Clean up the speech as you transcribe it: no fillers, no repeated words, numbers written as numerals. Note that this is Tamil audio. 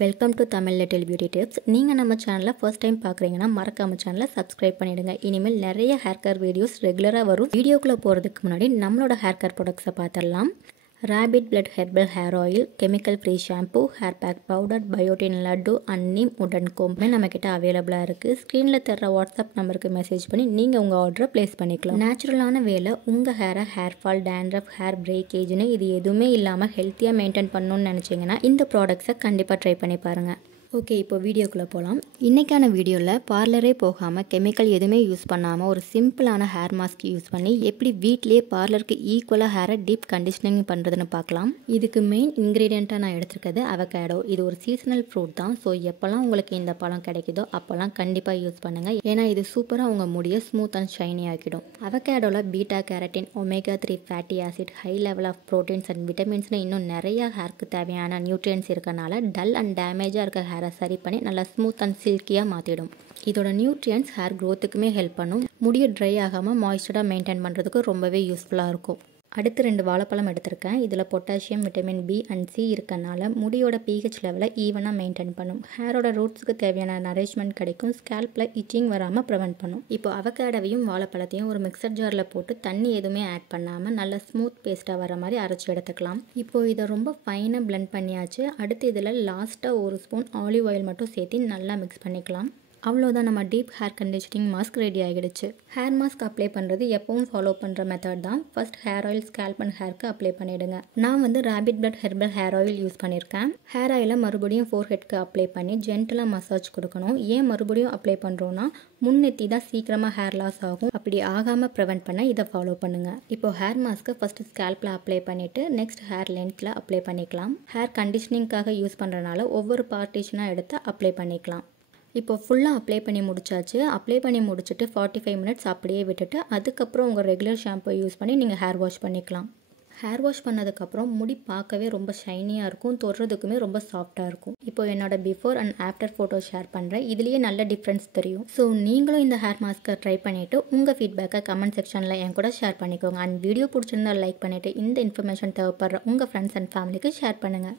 Welcome to Tamil little beauty tips. நீங்கள் நம்ம சேனலில் ஃபர்ஸ்ட் டைம் பார்க்குறீங்கன்னா மறக்காம சேனலை சப்ஸ்கிரைப் பண்ணிவிடுங்க. இனிமேல் நிறைய ஹேர் கேர் வீடியோஸ் ரெகுலராக வரும். வீடியோக்குள்ளே போகிறதுக்கு முன்னாடி நம்மளோட ஹேர் கேர் ப்ராடக்ட்ஸை பார்த்துடலாம். Rapid blood herbal hair oil, chemical free shampoo, hair pack powder, biotin laddu and neem wooden comb நம்மக்கிட்ட அவைலபிளாக இருக்குது. ஸ்க்ரீனில் தர்ற வாட்ஸ்அப் நம்பருக்கு மெசேஜ் பண்ணி நீங்கள் உங்கள் ஆர்டரை ப்ளேஸ் பண்ணிக்கலாம். நேச்சுரலான வேலை உங்கள் ஹேர் ஃபால், டேண்ட்ரஃப், ஹேர் பிரேக்கேஜ்னு இது எதுவுமே இல்லாமல் ஹெல்த்தியாக மெயின்டைன் பண்ணணும்னு நினச்சிங்கன்னா இந்த ப்ராடக்ட்ஸை கண்டிப்பாக ட்ரை பண்ணி பாருங்கள். ஓகே, இப்போ வீடியோக்குள்ளே போகலாம். இன்றைக்கான வீடியோவில் பார்லரே போகாமல் கெமிக்கல் எதுவுமே யூஸ் பண்ணாமல் ஒரு சிம்பிளான ஹேர் மாஸ்க் யூஸ் பண்ணி எப்படி வீட்டிலேயே பார்லருக்கு ஈக்குவலாக ஹேரை டீப் கண்டிஷனிங் பண்ணுறதுன்னு பார்க்கலாம். இதுக்கு மெயின் இன்க்ரீடியண்ட்டாக நான் எடுத்துருக்கிறது அவகேடோ. இது ஒரு சீசனல் ஃப்ரூட் தான். ஸோ எப்போல்லாம் உங்களுக்கு இந்த பழம் கிடைக்குதோ அப்போல்லாம் கண்டிப்பாக யூஸ் பண்ணுங்கள். ஏன்னா இது சூப்பராக உங்கள் முடியை ஸ்மூத் அண்ட் ஷைனி ஆக்கிடும். அவகேடோவில் beta carotene, omega 3 fatty acid, high level of proteins and விட்டமின்ஸ்னு இன்னும் நிறைய ஹேருக்கு தேவையான நியூட்ரியன்ஸ் இருக்கனால டல் அண்ட் டேமேஜாக இருக்க ஹேரை சரி பண்ணி நல்லா ஸ்மூத் அண்ட் சில்கியாக மாற்றிடும். இதோட நியூட்ரியன்ஸ் ஹேர் க்ரோத்துக்குமே ஹெல்ப் பண்ணும். முடியை ட்ரை ஆகாமல் மாய்ஸ்சராக மெயின்டைன் பண்ணுறதுக்கு ரொம்பவே யூஸ்ஃபுல்லாக இருக்கும். அடுத்து 2 வாழைப்பழம் எடுத்திருக்கேன். இதில் potassium, vitamin B and C இருக்கனால முடியோட pH லெவலை ஈவனாக மெயின்டைன் பண்ணும். ஹேரோட ரூட்ஸுக்கு தேவையான நரிஷ்மெண்ட் கிடைக்கும். ஸ்கேல்பில் இச்சிங் வராமல் ப்ரிவென்ட் பண்ணும். இப்போ அவகேடோவையும் வாழைப்பழத்தையும் ஒரு மிக்சர் ஜாரில் போட்டு தண்ணி எதுவுமே ஆட் பண்ணாமல் நல்ல ஸ்மூத் பேஸ்ட்டாக வர மாதிரி அரைச்சி எடுத்துக்கலாம். இப்போது இதை ரொம்ப ஃபைனாக பிளெண்ட் பண்ணியாச்சு. அடுத்து இதில் லாஸ்ட்டாக 1 ஸ்பூன் ஆலிவ் ஆயில் மட்டும் சேர்த்து நல்லா மிக்ஸ் பண்ணிக்கலாம். அவ்வளோதான், நம்ம deep hair conditioning mask ready ஆகிடுச்சு. ஹேர் மாஸ்க் அப்ளை பண்ணுறது எப்பவும் ஃபாலோ பண்ணுற மெத்தட் தான். First hair oil scalp and ஹேருக்கு அப்ளை பண்ணிவிடுங்க. நான் rapid blood herbal hair oil use பண்ணியிருக்கேன். ஹேர் ஆயிலை மறுபடியும் ஃபோர்ஹெட்க்கு அப்ளை பண்ணி ஜென்டலாக மசாஜ் கொடுக்கணும். ஏன் மறுபடியும் அப்ளை பண்ணுறோன்னா முன்னெத்தி தான் சீக்கிரமாக ஹேர் லாஸ் ஆகும். அப்படி ஆகாமல் ப்ரிவென்ட் பண்ண இதை ஃபாலோ பண்ணுங்கள். இப்போ ஹேர் மாஸ்க்கை ஃபஸ்ட்டு ஸ்கேல்பில் அப்ளை பண்ணிவிட்டு நெக்ஸ்ட் ஹேர் லென்த்தில் அப்ளை பண்ணிக்கலாம். ஹேர் கண்டிஷனிங்காக யூஸ் பண்ணுறனால ஒவ்வொரு பார்ட்டிஷனாக எடுத்து அப்ளை பண்ணிக்கலாம். இப்போ ஃபுல்லாக அப்ளை பண்ணி முடிச்சாச்சு. அப்ளை பண்ணி முடிச்சுட்டு 45 மினிட்ஸ் அப்படியே விட்டுட்டு அதுக்கப்புறம் உங்கள் ரெகுலர் ஷாம்பு யூஸ் பண்ணி நீங்கள் ஹேர் வாஷ் பண்ணிக்கலாம். ஹேர் வாஷ் பண்ணதுக்கப்புறம் முடி பார்க்கவே ரொம்ப ஷைனியாக இருக்கும். தொடுறதுக்குமே ரொம்ப சாஃப்டாக இருக்கும். இப்போ என்னோட before and after photo share பண்ணுறேன். இதுலேயே நல்ல டிஃப்ரென்ஸ் தெரியும். ஸோ நீங்களும் இந்த ஹேர் மாஸ்க்கை ட்ரை பண்ணிவிட்டு உங்கள் ஃபீட்பேக்கை கமெண்ட் செக்ஷனில் என் கூட ஷேர் பண்ணிக்கோங்க. அண்ட் வீடியோ பிடிச்சிருந்தா லைக் பண்ணிவிட்டு இந்த இன்ஃபர்மேஷன் தேவைப்படுற உங்கள் ஃப்ரெண்ட்ஸ் அண்ட் ஃபேமிலிக்கு ஷேர் பண்ணுங்கள்.